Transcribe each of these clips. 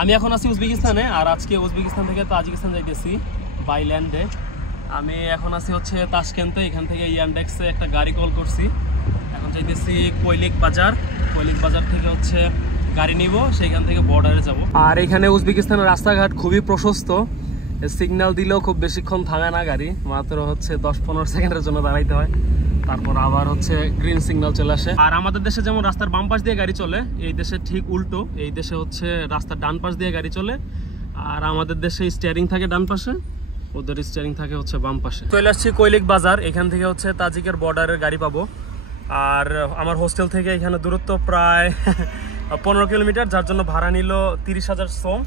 আমি এখন আছি উজবেকিস্তানে, আর আজকে উজবেকিস্তান থেকে তাজিকিস্তান যাইতেছি বাই ল্যান্ডে। আমি এখন আছি হচ্ছে তাশকেন্তে, এখান থেকে ইয়ান্ডেক্সে একটা গাড়ি কল করছি। এখন যাইতেছি কৈলিক বাজার থেকে হচ্ছে গাড়ি নিব, সেইখান থেকে বর্ডারে যাব। আর এখানে উজবেকিস্তানের রাস্তাঘাট খুবই প্রশস্ত, সিগন্যাল দিলেও খুব বেশিক্ষণ থামে না গাড়ি, মাত্র হচ্ছে 10-15 সেকেন্ডের জন্য দাঁড়াইতে হয়, তারপর আবার হচ্ছে গ্রিন সিগন্যাল চলে আসে। আর আমাদের দেশে যেমন রাস্তার বাম পাশ দিয়ে গাড়ি চলে, এই দেশে ঠিক উল্টো, এই দেশে হচ্ছে রাস্তার ডান পাশ দিয়ে গাড়ি চলে, আর আমাদের দেশে স্টিয়ারিং থাকে ডান পাশে, ওদের স্টিয়ারিং থাকে হচ্ছে বাম পাশে। চলে আসছি কৈলিক বাজার, এখান থেকে হচ্ছে তাজিকের বর্ডারের গাড়ি পাবো। আর আমার হোস্টেল থেকে এখানে দূরত্ব প্রায় 15 কিলোমিটার, যার জন্য ভাড়া নিল 30,000 সোম,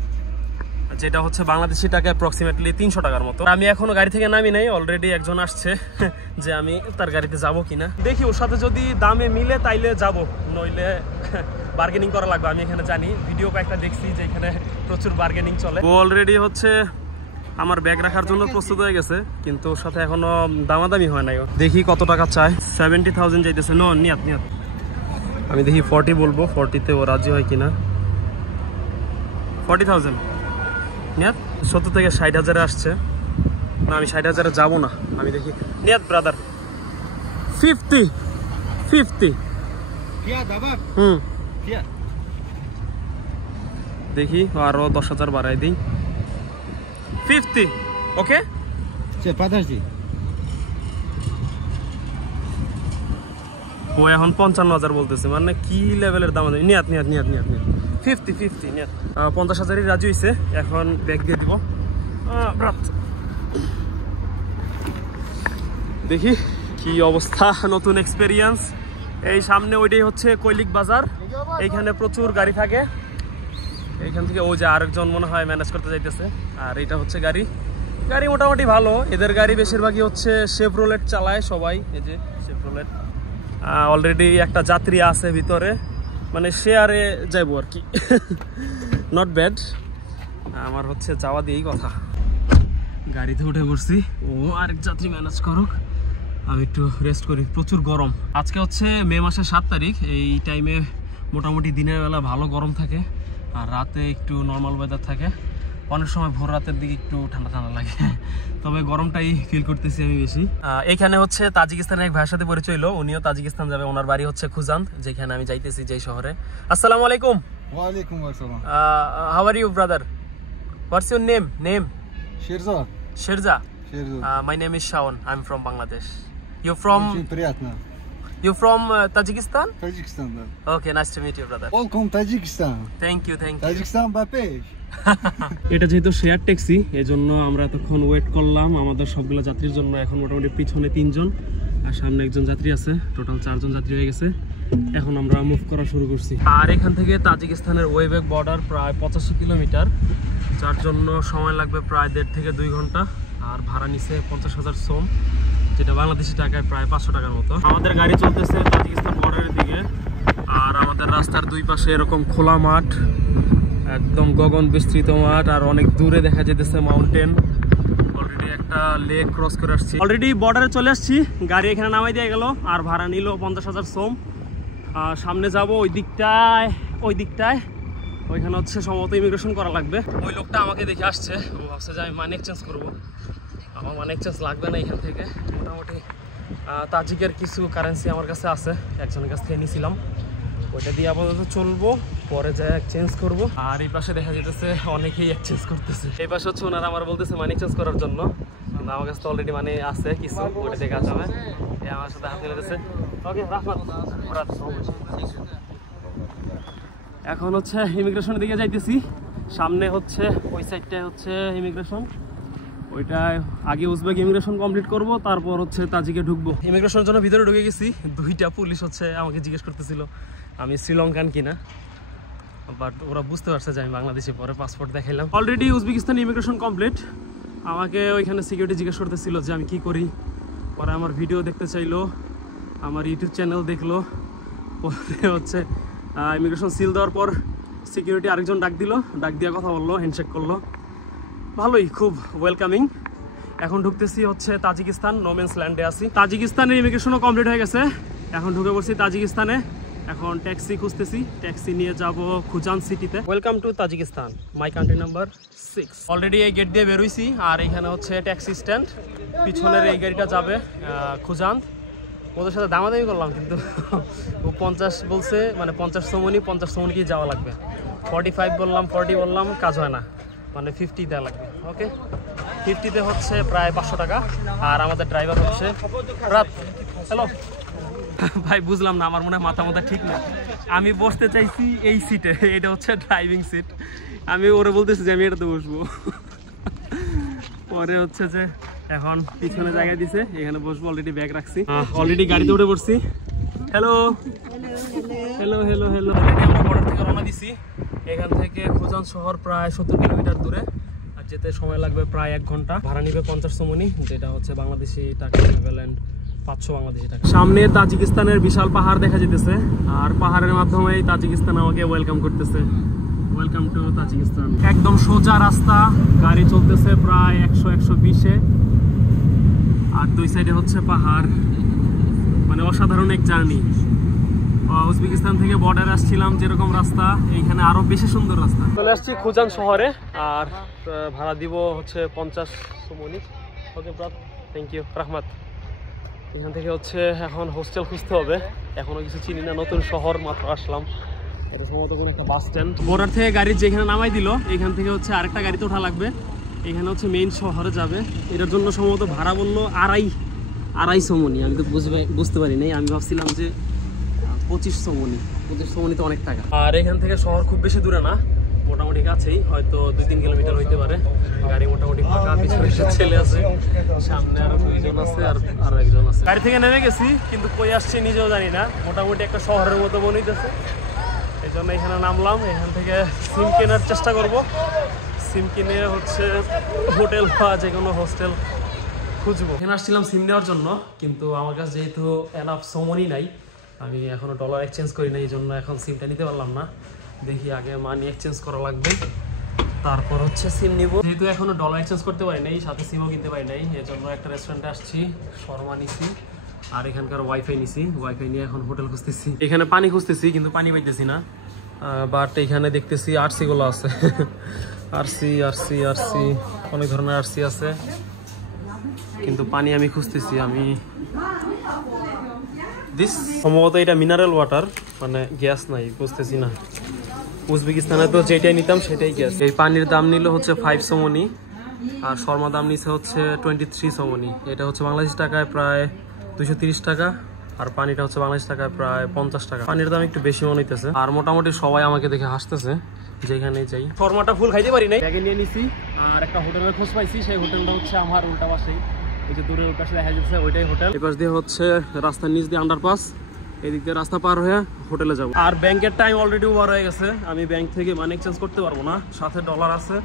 যেটা হচ্ছে বাংলাদেশি টাকা অ্যাপ্রক্সিমেটলি 300 টাকার মতো। আমি এখনো গাড়ি থেকে নামি নাই, অলরেডি একজন আসছে যে আমি তার গাড়িতে যাব কিনা দেখি, ওর সাথে যদি দামে মিলে তাইলে যাব, নইলে বার্গেনিং করা লাগবে। আমি এখানে জানি, ভিডিও কয়েকটা দেখছি যে এখানে প্রচুর বার্গেনিং চলে। ও অলরেডি হচ্ছে আমার ব্যাগ রাখার জন্য প্রস্তুত হয়ে গেছে, কিন্তু ওর সাথে এখনো দামাদামি হয় নাই। দেখি কত টাকা চায়। 70,000 যাইতেছে। নিয়াত আমি দেখি 40 বলবো, 40-তে ও রাজি হয় কিনা। 40,000 নিয়াত। 70 থেকে 60,000 আসছে না, আমি 60,000 যাবো না। আমি দেখি নিয়াত ব্রাদার 50 দেখি আরো 10,000 বাড়াই দিই। 50 ওকে। ও এখন 55,000 বলতেছে, মানে কি লেভেলের দাম। নিয়াত 50 নিয়াত। 50,000-ই রাজি হয়েছে। এখন ব্যাগ দিয়ে দিব। দেখি কি অবস্থা, নতুন এক্সপেরিয়েন্স। এই সামনে ওইটাই হচ্ছে কৈলিক বাজার, এইখানে প্রচুর গাড়ি থাকে। এইখান থেকে ওই যে আরেকজন মনে হয় ম্যানেজ করতে যাইতেছে। আর এটা হচ্ছে গাড়ি মোটামুটি ভালো। এদের গাড়ি বেশিরভাগই হচ্ছে শেভরোলেট চালায় সবাই। এই যে শেভরোলেট, অলরেডি একটা যাত্রী আছে ভিতরে, মানে শেয়ারে যাইবো আর কি। Not bad. আমার হচ্ছে যাওয়া দিয়েই কথা। গাড়িতে উঠে পড়ছি, ও আরেক যাত্রী ম্যানেজ করুক, আমি একটু রেস্ট করি। প্রচুর গরম। আজকে হচ্ছে মে মাসের 7 তারিখ। এই টাইমে মোটামুটি দিনের বেলা ভালো গরম থাকে, আর রাতে একটু নর্মাল ওয়েদার থাকে। অনেক সময় ভোর রাতের দিকে একটু ঠান্ডা লাগে, তবে গরমটাই ফিল করতেছি আমি বেশি। এখানে হচ্ছে তাজিকিস্তানের এক ভাইয়ের সাথে পরিচয় হলো, উনিও তাজিকিস্তান যাবে। ওনার বাড়ি হচ্ছে খুজান্ত, যেখানে আমি যাইতেছি, যেই শহরে। আসসালামু আলাইকুম। ওয়ালাইকুম আসসালাম। How are you brother? What's your name? Shirza. My name is Shaun. I'm from Bangladesh. You're from Tajikistan? Tajikistan. Okay, nice to meet you, brother. Welcome Tajikistan. Thank you. Tajikistan Bapesh. এটা যেহেতু share taxi, এজন্য আমরা এতক্ষণ wait করলাম আমাদের সবগুলো যাত্রীর জন্য। এখন মোটামুটি পিছনে 3 জন আর সামনে একজন যাত্রী আছে, টোটাল 4 জন যাত্রী হয়ে গেছে। এখন আমরা মুভ করা শুরু করছি। আর এখান থেকে তাজিকিস্তানের ওয়েবেক বর্ডার প্রায় 85 কিলোমিটার, যার জন্য সময় লাগবে প্রায় 1.5 থেকে 2 ঘন্টা। আর ভাড়া নিছে 50,000 সোম, যেটা বাংলাদেশি টাকায় প্রায় 500 টাকার মতো। আমাদের গাড়ি চলতেছে তাজিকিস্তান বর্ডারের দিকে, আর আমাদের রাস্তার দুই পাশে এরকম খোলা মাঠ, একদম গগন বিস্তৃত মাঠ, আর অনেক দূরে দেখা যেতেছে মাউন্টেন। অলরেডি একটা লেক ক্রস করে আসছি, অলরেডি বর্ডারে চলে আসছি। গাড়ি এখানে নামাই দিয়ে গেল, আর ভাড়া নিল 50,000 সোম। সামনে যাব ওই দিকটায়, ওইখানে হচ্ছে সম্ভবত ইমিগ্রেশন করা লাগবে। ওই লোকটা আমাকে দেখে আসছে, ও ভাবছে যে আমি মানি এক্সচেঞ্জ করবো। আমার মানি এক্সচেঞ্জ লাগবে না এখান থেকে। মোটামুটি তাজিকের কিছু কারেন্সি আমার কাছে আছে, একজনের কাছ থেকে নিয়েছিলাম, ওইটা দিয়ে আপাতত চলবো, পরে যাই এক্সচেঞ্জ করব। আর এই পাশে দেখা যেতেছে অনেকেই এক্সচেঞ্জ করতেছে। এই পাশে হচ্ছে ওনারা আমার বলতেছে মানি এক্সচেঞ্জ করার জন্য, আমার কাছে তো অলরেডি মানি আছে কিছু, ওইটা থেকে আসবে। আমার সাথে হাত মিলেছে। ওকে, এখন হচ্ছে ইমিগ্রেশনের দিকে যাইতেছি। সামনে হচ্ছে ওই সাইডটায় হচ্ছে ইমিগ্রেশন, ওইটায় আগে উজবেক ইমিগ্রেশন কমপ্লিট করব, তারপর হচ্ছে তাজিকে ঢুকবো। ইমিগ্রেশনের জন্য ভিতরে ঢুকে গেছি। 2টা পুলিশ হচ্ছে আমাকে জিজ্ঞেস করতেছিল আমি শ্রীলঙ্কান কিনা, বাট ওরা বুঝতে পারছে যে আমি বাংলাদেশে। পরে পাসপোর্ট দেখাইলাম। Already Uzbekistan immigration complete. আমাকে ওইখানে সিকিউরিটি জিজ্ঞেস করতেছিল যে আমি কি করি। পরে আমার ভিডিও দেখতে চাইলো, আমার ইউটিউব চ্যানেল দেখলো। পরে হচ্ছে ইমিগ্রেশন সিল দেওয়ার পর সিকিউরিটি আরেকজন ডাক দিয়ে কথা বললো, হ্যান্ডশেক করলো। ভালোই, খুব ওয়েলকামিং। এখন ঢুকতেছি হচ্ছে তাজিকিস্তান, নোমেন্স ল্যান্ডে আছি। তাজিকিস্তানের ইমিগ্রেশনও কমপ্লিট হয়ে গেছে, এখন ঢুকে পড়ছি তাজিকিস্তানে। এখন ট্যাক্সি খুঁজতেছি, ট্যাক্সি নিয়ে যাব খুজান সিটিতে। Welcome to Tajikistan, my country number 6। Already এই গেট দিয়ে বেরোইছি, আর এখানে হচ্ছে ট্যাক্সি স্ট্যান্ড। পিছনের এই গাড়িটা যাবে খুজান। ওদের সাথে দামাদামি করলাম, কিন্তু ও 50 বলছে, মানে 50 সমনি, 50 সমনি কি যাওয়া লাগবে। 45 বললাম, 40 বললাম, কাজ হয় না, মানে 50 দেওয়া লাগবে। ওকে, 50-তে হচ্ছে প্রায় 500 টাকা। আর আমাদের ড্রাইভার হচ্ছে রাত। হ্যালো ভাই, বুঝলাম না, আমার মনে হয় মাথা ঠিক না। আমি বসতে চাইছি এই সিটে, এটা হচ্ছে ড্রাইভিং সিট। আমি ওরে বলতেছি যে আমি এটাতে বসবো, পরে হচ্ছে যে এখন পিছনে জায়গা দিছে, এখানে বসবো। অলরেডি ব্যাগ রাখছি, অলরেডি গাড়িতে উঠে পড়ছি। হ্যালো হ্যালো হ্যালো হ্যালো আমরা বর্ডার থেকে রওনা দিছি। এখান থেকে খুজান শহর প্রায় 70 কিলোমিটার দূরে, আর যেতে সময় লাগবে প্রায় 1 ঘন্টা। ভাড়া নিবে 50 সমনি, যেটা হচ্ছে বাংলাদেশি টাকা ইকুইভ্যালেন্ট 500 বাংলাদেশি টাকা। সামনে তাজিকিস্তানের বিশাল পাহাড় দেখা যেতেছে, আর পাহাড়ের মাধ্যমে তাজিকিস্তান আমাকে ওয়েলকাম করতেছে। Welcome to Tajikistan. একদম সোজা রাস্তা, গাড়ি চলতেছে প্রায় 100-120-এ, আর দুই সাইডে হচ্ছে পাহাড়। মানে অসাধারণ এক জার্নি। উজবেকিস্তান থেকে বর্ডারে আসছিলাম যেরকম রাস্তা, এইখানে আরো বেশি সুন্দর রাস্তা। চলে আসছি খুজান শহরে, আর ভাড়া দিব হচ্ছে 50 সমনি। ওকে ব্রাত, থ্যাংক ইউ রাহমাত। এখান থেকে হচ্ছে এখন হোস্টেল খুঁজতে হবে, এখনো কিছু চিনি না, নতুন শহর, মাত্র আসলাম। সম্ভবত কোনো একটা বাস স্ট্যান্ড। বর্ডার থেকে গাড়ি যেখানে নামাই দিল, এখান থেকে হচ্ছে আরেকটা গাড়িতে ওঠা লাগবে। এখানে হচ্ছে মেইন শহরে যাবে, এটার জন্য সম্ভবত ভাড়া বললো 2.5 সমনি। আমি তো বুঝতে পারি নাই, আমি ভাবছিলাম যে 25 সমনি। 25 সমনি তো অনেক টাকা। আর এখান থেকে শহর খুব বেশি দূরে না, মোটামুটি কাছেই, হয়তো 2-3 কিলোমিটার হইতে পারে। গাড়ি মোটামুটি ফাঁকা, পিছনে ছেলে আছে, সামনে আরো 2 জন আছে, আর আরো একজন আছে। গাড়ি থেকে নেমে গেছি, কিন্তু কই আসছে নিজেও জানি না। মোটামুটি একটা শহরের মতো মনে হইতেছে, এই জন্য এখানে নামলাম। এখান থেকে সিম কেনার চেষ্টা করব, সিম কিনে হচ্ছে হোটেল বা যে কোনো হোস্টেল খুঁজবো। এখানে আসছিলাম সিম নেওয়ার জন্য, কিন্তু আমার কাছে যেহেতু এনাফ সমনি নাই, আমি এখনো ডলার এক্সচেঞ্জ করি না, এই জন্য এখন সিমটা নিতে পারলাম না। দেখি আগে মানি এক্সচেঞ্জ করা লাগবে, তারপর হচ্ছে সিম নিব। যেহেতু এখনো ডলার এক্সচেঞ্জ করতে পারি নাই, সাথে সিমও কিনতে পারি নাই, এই জন্য একটা রেস্টুরেন্টে আসছি, শর্মা নিছি, আর এখানকার ওয়াইফাই নিছি। ওয়াইফাই নিয়ে এখন হোটেল খুঁজতেছি। এখানে পানি খুঁজতেছি, কিন্তু পানি পাইতেছি না। বাট এখানে দেখতেছি আরসি গুলো আছে, আরসি অনেক ধরনের আরসি আছে, কিন্তু পানি আমি খুঁজতেছি। আমি সম্ভবত এটা মিনারেল ওয়াটার, মানে গ্যাস নাই, বুঝতেছি না। উজবেকিস্তানে তো যেটাই নিতাম সেটাই গ্যাস। এই পানির দাম নিল হচ্ছে 5 সমনি, আর শর্মা দাম নিচ্ছে হচ্ছে 23 সমনি। এটা হচ্ছে বাংলাদেশি টাকায় প্রায় 230 টাকা, আর পানিটা হচ্ছে বাংলাদেশ টাকায় প্রায় 50 টাকা। পানির দাম একটু বেশি মনে হইতেছে, আর মোটামুটি সবাই আমাকে দেখে হাসতেছে যেখানে যাই। শর্মাটা ফুল খাইতে পারি নাই, ব্যাগে নিয়ে নিছি। আর একটা হোটেলের খোঁজ পাইছি, সেই হোটেলটা হচ্ছে আমার উল্টা পাশেই, এই যে দূরের পাশে দেখা যাচ্ছে ওইটাই হোটেল। এই পাশ দিয়ে হচ্ছে রাস্তার নিচ দিয়ে আন্ডারপাস, এদিক দিয়ে রাস্তা পার হয়ে হোটেলে যাবো। আর ব্যাংকের টাইম অলরেডি ওভার হয়ে গেছে, আমি ব্যাংক থেকে মানি এক্সচেঞ্জ করতে পারবো না, সাথে ডলার আছে।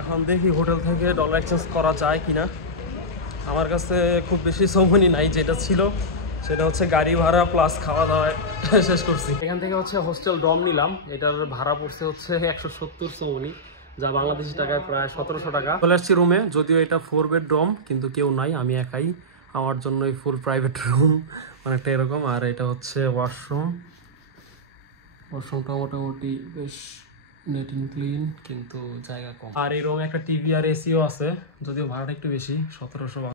এখন দেখি হোটেল থেকে ডলার এক্সচেঞ্জ করা যায় কিনা। আমার কাছে খুব বেশি সমনি নাই, যেটা ছিল সেটা হচ্ছে গাড়ি ভাড়া প্লাস খাওয়া দাওয়ায় শেষ করছি। এখান থেকে হচ্ছে হোস্টেল ডম নিলাম, এটার ভাড়া পড়ছে হচ্ছে 170 সমনি, যা বাংলাদেশি টাকায় প্রায় 1700 টাকা। চলে আসছি রুমে, যদিও এটা 4 বেড রুম, কিন্তু কেউ নাই, আমি একাই, আমার জন্যই ফুল প্রাইভেট রুম, অনেকটা এরকম। আর এটা হচ্ছে ওয়াশরুমটা মোটামুটি বেশ নেট এন্ড ক্লিন, কিন্তু জায়গা কম। আর এই রুমে একটা টিভি আর এসিও আছে, যদিও ভাড়াটা একটু বেশি, 1700।